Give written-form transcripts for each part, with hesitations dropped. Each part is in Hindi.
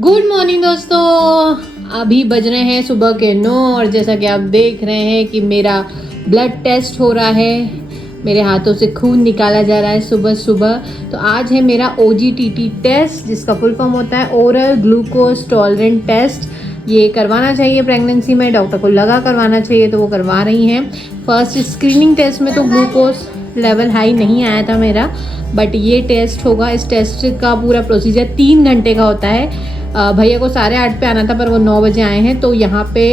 गुड मॉर्निंग दोस्तों, अभी बज रहे हैं सुबह के 9 और जैसा कि आप देख रहे हैं कि मेरा ब्लड टेस्ट हो रहा है। मेरे हाथों से खून निकाला जा रहा है सुबह सुबह। तो आज है मेरा OGTT टेस्ट, जिसका फुल फॉर्म होता है ओरल ग्लूकोज टॉलरेंट टेस्ट। ये करवाना चाहिए प्रेगनेंसी में, डॉक्टर को लगा करवाना चाहिए तो वो करवा रही हैं। फर्स्ट स्क्रीनिंग टेस्ट में तो ग्लूकोज लेवल हाई नहीं आया था मेरा, बट ये टेस्ट होगा। इस टेस्ट का पूरा प्रोसीजर 3 घंटे का होता है। भैया को 8:30 पे आना था पर वो 9 बजे आए हैं। तो यहाँ पे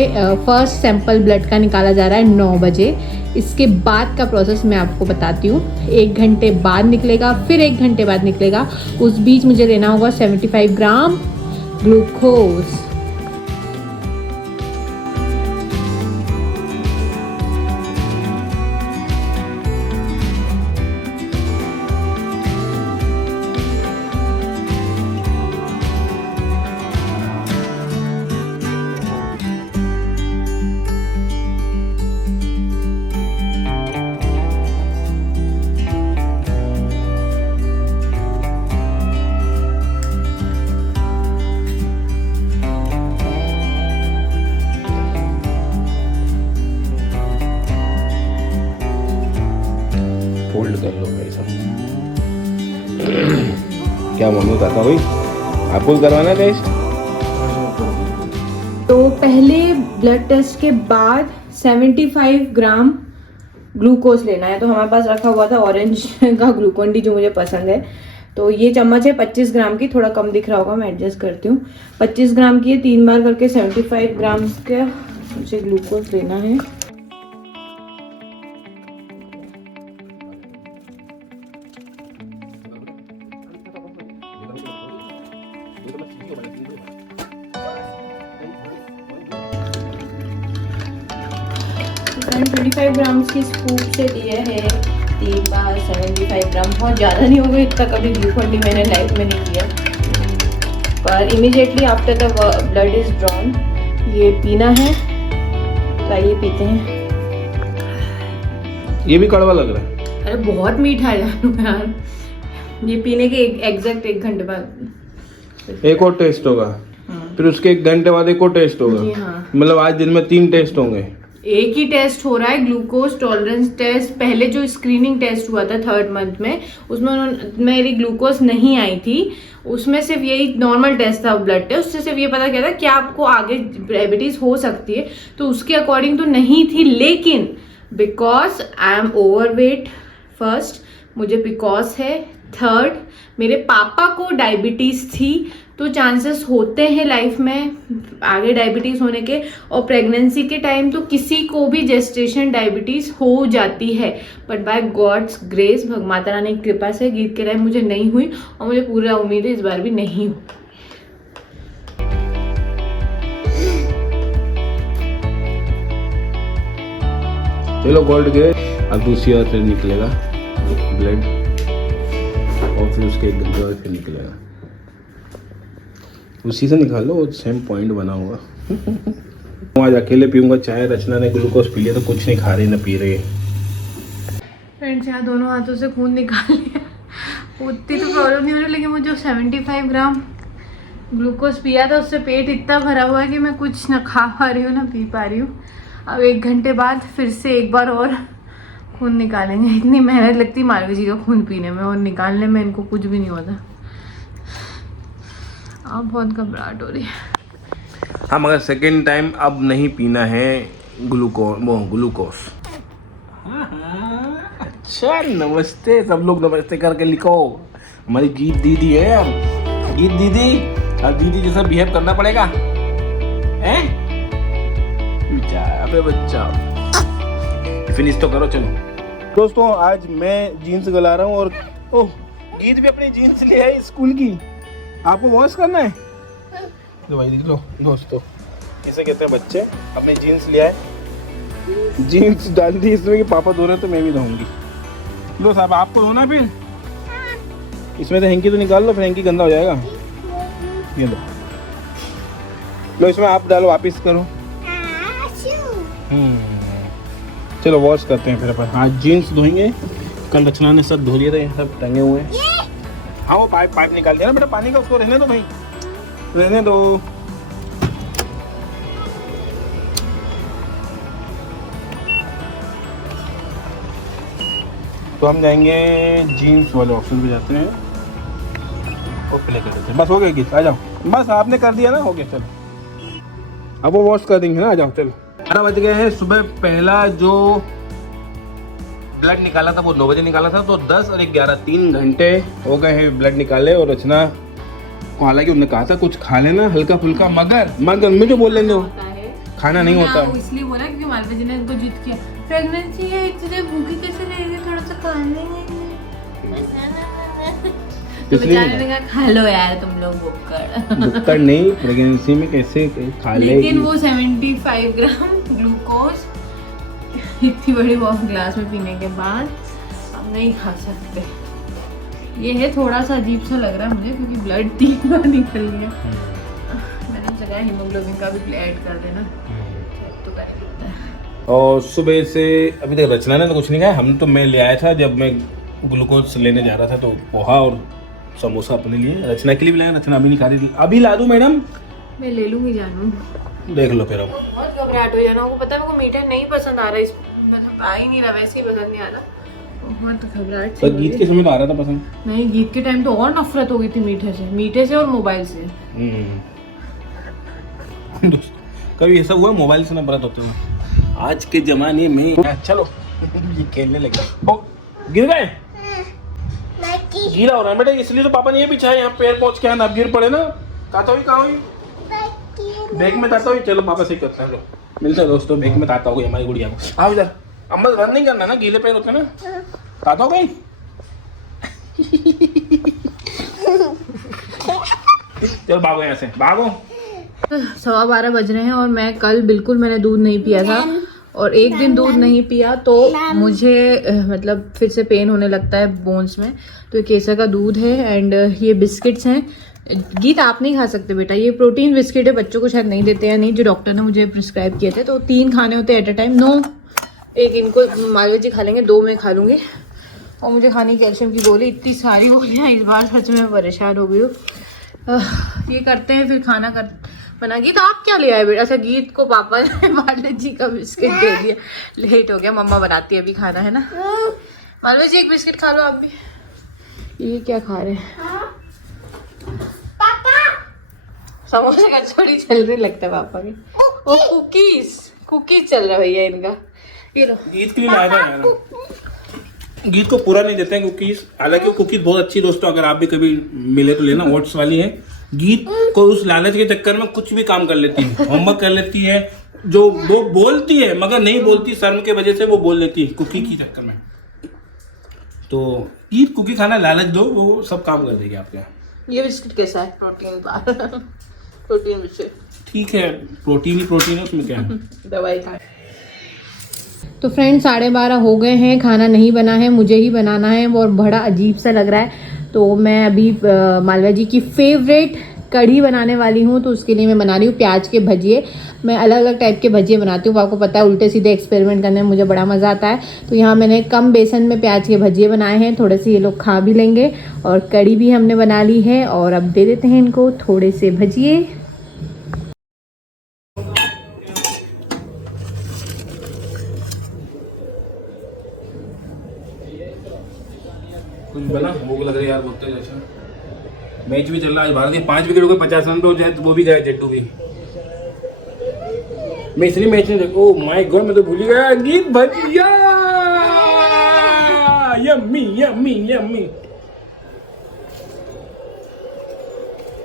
फर्स्ट सैंपल ब्लड का निकाला जा रहा है 9 बजे। इसके बाद का प्रोसेस मैं आपको बताती हूँ। 1 घंटे बाद निकलेगा, फिर 1 घंटे बाद निकलेगा। उस बीच मुझे लेना होगा 75 ग्राम ग्लूकोज। फोल्ड कर लो भाई साहब। क्या मम्मी बताता भाई, आपको करवाना है टेस्ट? तो पहले ब्लड टेस्ट के बाद 75 ग्राम ग्लूकोज लेना है। तो हमारे पास रखा हुआ था ऑरेंज का ग्लूकोन डी जो मुझे पसंद है। तो ये चम्मच है 25 ग्राम की, थोड़ा कम दिख रहा होगा, मैं एडजस्ट करती हूँ। 25 ग्राम की है, 3 बार करके 75 ग्राम का मुझे ग्लूकोज लेना है। मैंने 25 ग्राम की स्कूप से दिया है 3 बार 75 ग्राम। बहुत ज़्यादा नहीं होगा, इतना कभी ग्लूकोन डी मैंने लाइफ में नहीं किया। पर immediately after the blood is drawn ये पीना है। तो आइए पीते हैं। ये भी कड़वा लग रहा है। अरे बहुत मीठा है यार। ये पीने के एग्जैक्ट 1 घंटे बाद एक और टेस्ट होगा, फिर उसके 1 घंटे बाद एक और टेस्ट होगा। जी हाँ। मतलब आज दिन में 3 टेस्ट होंगे। एक ही टेस्ट हो रहा है, ग्लूकोज टॉलरेंस टेस्ट। पहले जो स्क्रीनिंग टेस्ट हुआ था 3rd मंथ में, उसमें मेरी ग्लूकोज नहीं आई थी। उसमें सिर्फ यही नॉर्मल टेस्ट था, ब्लड टेस्ट। उससे सिर्फ ये पता क्या था कि आपको आगे डायबिटीज हो सकती है, तो उसके अकॉर्डिंग तो नहीं थी। लेकिन because I am overweight, first मुझे पिकॉस है, 3rd मेरे पापा को डायबिटीज थी, तो चांसेस होते हैं लाइफ में आगे डायबिटीज होने के। और प्रेगनेंसी के टाइम तो किसी को भी जेस्टेशन डायबिटीज हो जाती है, but by God's grace, Mata Rani की कृपा से गीत के टाइम मुझे नहीं हुई और मुझे पूरा उम्मीद है इस बार भी नहीं हो। चलो गोल्ड गए, अब दूसरी बार फिर निकलेगा ब्लड और फिर उसके 1 घंटे बाद फिर निकलेगा। उसी से निकालो, सेम पॉइंट बना होगा। आज अकेले पीऊंगा चाय, रचना ने ग्लूकोज पी लिया तो कुछ नहीं खा रही ना पी रही। फ्रेंड्स यहाँ दोनों हाथों से खून निकाल लिया, उतनी तो प्रॉब्लम नहीं हो रही, लेकिन मुझे 75 ग्राम ग्लूकोज पिया था, उससे पेट इतना भरा हुआ है कि मैं कुछ ना खा पा रही हूँ ना पी पा रही हूँ। अब 1 घंटे बाद फिर से एक बार और खून निकालेंगे। इतनी मेहनत लगती है मालवी जी का खून पीने में, और निकालने में इनको कुछ भी नहीं होता। अब बहुत घबराहट हो रही है। हाँ, मगर सेकेंड टाइम अब नहीं पीना है ग्लूकोज। अच्छा, नमस्ते सब लोग, नमस्ते करके लिखो। हमारी गीत दीदी है यार, गीत दीदी। अब दीदी जैसा बिहेव करना पड़ेगा, हैं? अबे बच्चा, फिनिश तो करो। चलो दोस्तों, आज मैं जीन्स गला रहा हूँ और ओह, गीत भी अपनी जीन्स ले आई स्कूल की। आपको वॉश करना है? लो भाई, लो दोस्तों, इसे कहते हैं बच्चे। अपने जीन्स ले आए, जीन्स डाल दी इसमें कि पापा धो रहे हैं तो मैं भी धोऊंगी। लो साहब, आपको धोना है फिर? इसमें तो हैंकी तो निकाल लो, फिर हैंकी गंदा हो जाएगा। ये लो इसमें आप डालो, वापिस करो। चलो वॉश करते हैं फिर अपन। आज जीन्स धोएंगे, कल रचना ने सब धो लिए थे, सब टंगे हुए हैं। हाँ वो पाइप निकाल दिया ना बेटा पानी का, उसको रहने दो भाई, रहने दो। तो हम जाएंगे जीन्स वाले ऑप्शन पे जाते हैं और प्ले कर देते हैं। बस हो गया गीत, आ जाओ। बस आपने कर दिया ना, हो गया। चलो अब वो वॉश कर देंगे ना, आ जाओ। चलो 12 बज गए हैं। सुबह पहला जो ब्लड निकाला था वो 9 बजे निकाला था, तो 10 और 11 3 घंटे हो गए हैं ब्लड निकाले। और रचना को हालांकि उन्होंने कहा था कुछ खा लेना हल्का फुल्का, मगर मुझे बोल लेने दो खाना नहीं होता है। इसलिए बोला क्योंकि मालवा जी ने इनको जिद किया, प्रेगनेंसी है इतने भूखी कैसे रहेगी, थोड़ा सा खा लेंगे। तो बेचारे ने कहा खा लो यार तुम लोग बुक्कड़ नहीं, प्रेगनेंसी में कैसे खा लेगी। लेकिन वो 75 ग्राम ग्लूकोज इतनी बड़ी ग्लास में पीने के बाद हम नहीं खा सकते। ये है थोड़ा सा अजीब सा लग रहा है मुझे, क्योंकि ब्लड 3 बार निकल गया। मैंने सोचा हीमोग्लोबिन का भी ऐड कर देना, तो करना पड़ता है। और सुबह से अभी तक रचना ने तो कुछ नहीं खाया। हम तो मैं ले आया था जब मैं ग्लूकोज लेने जा रहा था, तो पोहा और समोसा अपने लिए, रचना के लिए भी लाया। रचना अभी नहीं खा रही थी। अभी ला दूं मैडम? मैं ले लूंगी जानू, देख लो फिर। बहुत घबराहट हो जाना, आपको पता है मेरे को मीठा नहीं पसंद आ रहा, इस मतलब आ ही नहीं रहा, वैसे ही पसंद नहीं आ रहा। बहुत घबराहट सी। गीत के समय तो आ रहा था पसंद। नहीं, गीत के टाइम तो और नफरत हो गई थी मीठे से और मोबाइल से। कभी ऐसा हुआ मोबाइल से नफरत होते हुए? आज के जमाने में चलो ये खेलने लगे। ओ गिर गए, गीला हो रहा है बेटा, इसलिए तो पापा ने ये बिछाया यहाँ पैर पहुंच के। आप गिर पड़े ना। ताता हुई कहाँ हुई? बैग में ताता हुई। चलो पापा सही करते हैं, लो मिलते हैं दोस्तों। बैग में ताता हुई हमारी गुड़िया को। आओ इधर। अम्मा रन नहीं करना ना, गीले पैर होते ना। ताता हो गई। चल भागो यहाँ से, भागो। 12:15 बज रहे हैं और मैं कल बिल्कुल मैंने दूध नहीं पिया था, और एक दिन दूध नहीं पिया तो मुझे मतलब फिर से पेन होने लगता है बोन्स में। तो ये केसर का दूध है एंड ये बिस्किट्स हैं। गीत आप नहीं खा सकते बेटा, ये प्रोटीन बिस्किट है, बच्चों को शायद नहीं देते हैं, नहीं जो डॉक्टर ने मुझे प्रिस्क्राइब किए थे। तो 3 खाने होते हैं एट अ टाइम। नो, एक इनको मालवा जी खा लेंगे, 2 मैं खा लूँगी। और मुझे खानी कैल्शियम की गोली, इतनी सारी गोलियाँ इस बार सच में परेशान हो गई हूँ। ये करते हैं फिर खाना कर बना। गीत आप क्या ले आए बेटा? अच्छा, गीत को पापा ने मालवा जी का बिस्किट दे दिया, लेट हो गया। मम्मा बनाती है अभी खाना, है ना। मालवा जी एक बिस्किट खा लो आप भी। ये क्या खा रहे हैं पापा? समोसे कचौड़ी चल रही लगता है पापा की। ओ कुकीज चल रहा है भैया इनका। ये लो, गीत के लिए लाया था यार। गीत को पूरा नहीं देते हैं कुकीज, हालांकि वो कुकीज बहुत अच्छी दोस्तों, अगर आप भी कभी मिले तो लेना, ओट्स वाली है। गीत को उस लालच के चक्कर में कुछ भी काम कर लेती है, होमवर्क कर लेती है, जो वो बोलती है मगर नहीं बोलती, शर्म के वजह से वो बोल लेती है कुकी की चक्कर में। तो गीत कुकी खाना लालच दो, वो सब काम कर देगी आपके। ये बिस्किट कैसा है? प्रोटीन बार प्रोटीन बिस्किट ठीक है, प्रोटीन ही प्रोटीन है, उसमें क्या है। दवाई खा। तो फ्रेंड्स 12:30 हो गए हैं, खाना नहीं बना है, मुझे ही बनाना है और बड़ा अजीब सा लग रहा है। तो मैं अभी मालवा जी की फेवरेट कढ़ी बनाने वाली हूँ, तो उसके लिए मैं बना रही हूँ प्याज के भजिए। मैं अलग अलग टाइप के भजिए बनाती हूँ, आपको पता है उल्टे सीधे एक्सपेरिमेंट करने में मुझे बड़ा मज़ा आता है। तो यहाँ मैंने कम बेसन में प्याज के भजिए बनाए हैं, थोड़े से ये लोग खा भी लेंगे। और कढ़ी भी हमने बना ली है, और अब दे देते हैं इनको थोड़े से भजिए। कुछ बना भूख लग रही है यार, बोलते जैसा। मैच भी चल रहा है, भारत के 5 विकेट हो गए, 50 रन पे हो जाए तो वो भी गया जट्टू भी। मैं इसलिए मैच नहीं देखा। ओह माय गॉड, मैं तो भूल ही गया। गीत भजिया यम्मी यम्मी यम्मी।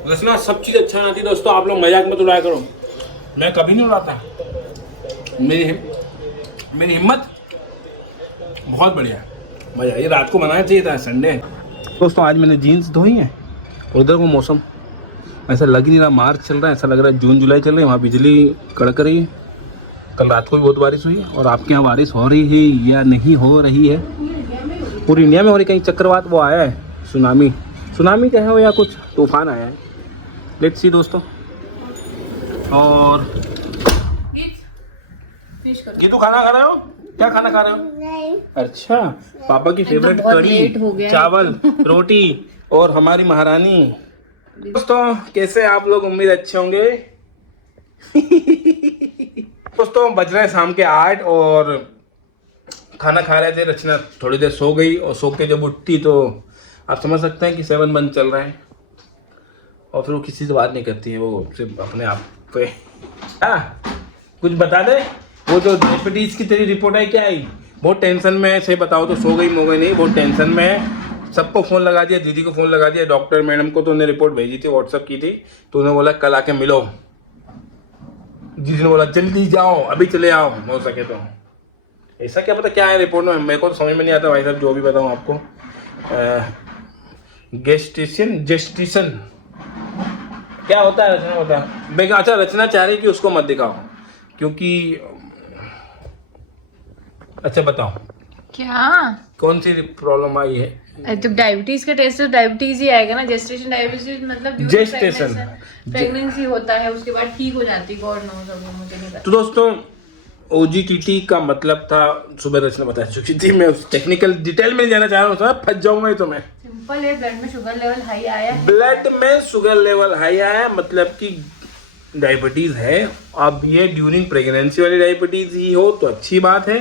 रचना सब चीज अच्छा आती दोस्तों, आप लोग मजाक मत उड़ाया करो, मैं कभी नहीं उड़ाता। मेरी हिम्मत बहुत बढ़िया है, मजा। ये रात को बनाना चाहिए था, संडे दोस्तों। आज मैंने जीन्स धोई है, उधर को मौसम ऐसा लग नहीं रहा, मार्च चल रहा है, ऐसा लग रहा है जून जुलाई चल रही है। वहाँ बिजली कड़क रही है, कल रात को भी बहुत बारिश हुई है। और आपके यहाँ बारिश हो रही है या नहीं हो रही है? पूरी इंडिया में हो रही, कहीं चक्रवात वो आया है, सुनामी कहे हो या कुछ तूफान आया है, लेट्स सी दोस्तों। और गीतू खाना खा रहे हो? क्या खाना खा रहे हो? नहीं। अच्छा, पापा की फेवरेट कढ़ी, चावल, रोटी और हमारी महारानी दोस्तों कैसे आप लोग, उम्मीद अच्छे होंगे। दोस्तों बज रहे हैं शाम के 8 और खाना खा रहे थे। रचना थोड़ी देर सो गई और सो के जब उठती तो आप समझ सकते हैं कि 7 बंद चल रहा है और फिर वो किसी से बात नहीं करती है, वो सिर्फ अपने आप पे। हाँ कुछ बता दे, वो जो डायबिटीज की तेरी रिपोर्ट आई क्या आई? बहुत टेंशन में है, सही बताओ तो सो गई मोगई नहीं, बहुत टेंशन में है। सबको फ़ोन लगा दिया, दीदी को फ़ोन लगा दिया, डॉक्टर मैडम को तो उन्हें रिपोर्ट भेजी थी, व्हाट्सअप की थी, तो उन्हें बोला कल आके मिलो। दीदी ने बोला जल्दी जाओ, अभी चले आओ हो सके तो। ऐसा क्या पता क्या है रिपोर्ट में, मेरे को तो समझ में नहीं आता भाई साहब, जो भी बताऊँ आपको। जेस्टिशन क्या होता है रचना होता है। अच्छा रचना चाह रही कि उसको मत दिखाओ क्योंकि, अच्छा बताओ क्या कौन सी प्रॉब्लम आई है? तो डायबिटीज का टेस्ट तो डायबिटीज ही आएगा ना। जेस्टेशन डायबिटीज मतलब जेस्टेशन प्रेगनेंसी होता है, उसके बाद ठीक हो जाती है, गॉड नोस, अब वो मुझे नहीं पता। तो दोस्तों OGTT का मतलब था, सुबह रचना बता चुकी थी, मैं उस टेक्निकल डिटेल में जाना चाह रहा हूँ, फंस जाऊंगा तो मैं। सिंपल है, ब्लड में शुगर लेवल हाई आया है। ब्लड में शुगर लेवल हाई आया मतलब कि डायबिटीज है। अब ये ड्यूरिंग प्रेगनेंसी वाली डायबिटीज ही हो तो अच्छी बात है,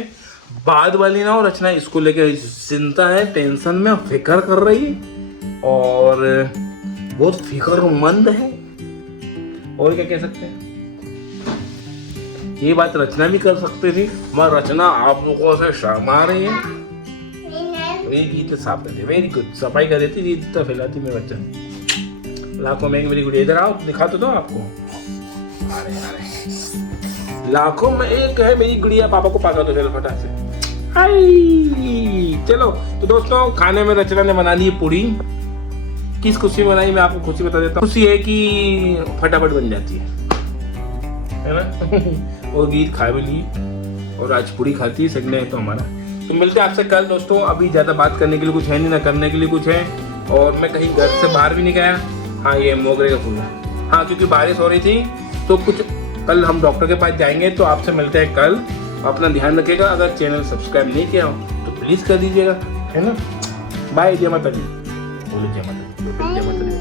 बाद वाली ना हो। रचना इसको लेकर चिंता है, टेंशन में फिक्र कर रही है और बहुत फिक्रमंद है, और क्या कह सकते हैं। ये बात रचना भी कर सकते थी, मगर रचना आप लोगों से शर्मा रही है। मेरी गीत साफ कर, वेरी गुड, सफाई कर देती, गीत तो फैलाती मेरे बच्चा। लाखों में एक मेरी गुड़िया, इधर आओ दिखा तो दो आपको। लाखों में एक है मेरी गुड़िया, पापा को पासा तो चलो फटा से। हाय चलो तो दोस्तों खाने में रचना ने बना ली पूरी। किस खुशी में बनाई मैं आपको खुशी बता देता हूँ। खुशी है कि फटाफट बन जाती है ना। और गीत खा भी ली और आज पूरी खाती है, सगने है तो हमारा। तो मिलते हैं आपसे कल दोस्तों। अभी ज़्यादा बात करने के लिए कुछ है नहीं, ना करने के लिए कुछ है, और मैं कहीं घर से बाहर भी नहीं गया। हाँ ये मोगरे का फूल है, हाँ क्योंकि बारिश हो रही थी तो कुछ, कल हम डॉक्टर के पास जाएंगे। तो आपसे मिलते हैं कल, अपना ध्यान रखिएगा। अगर चैनल सब्सक्राइब नहीं किया हो तो प्लीज़ कर दीजिएगा, है ना। बाय, जय माता दी, बोलो जय माता दी, जय माता दी।